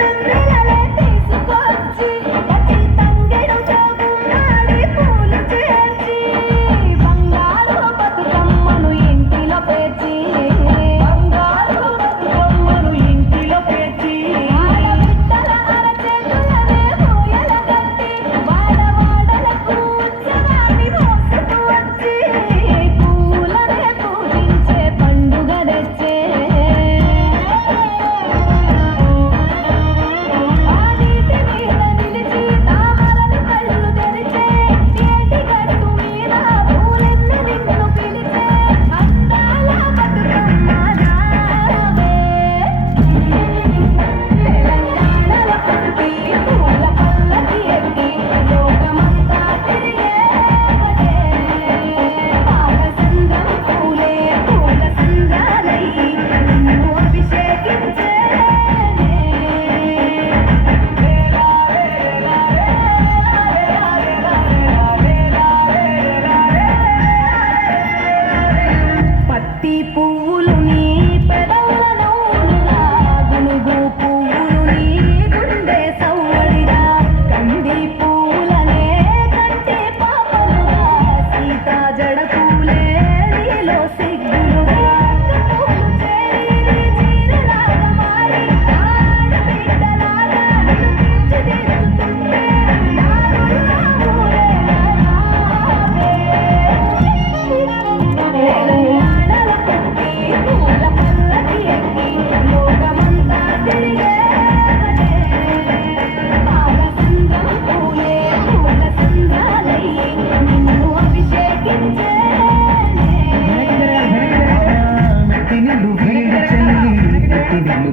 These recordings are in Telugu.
estrella de ti.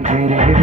complicated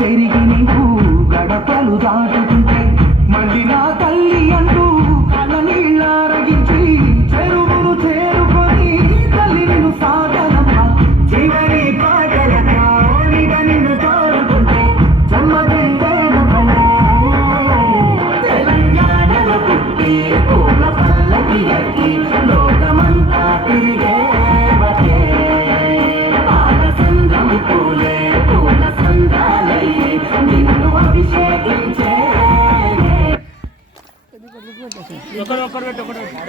పెరిగి నీకు గడపలు దాటుకుంటే మళ్ళీ 分かる分かる分かる。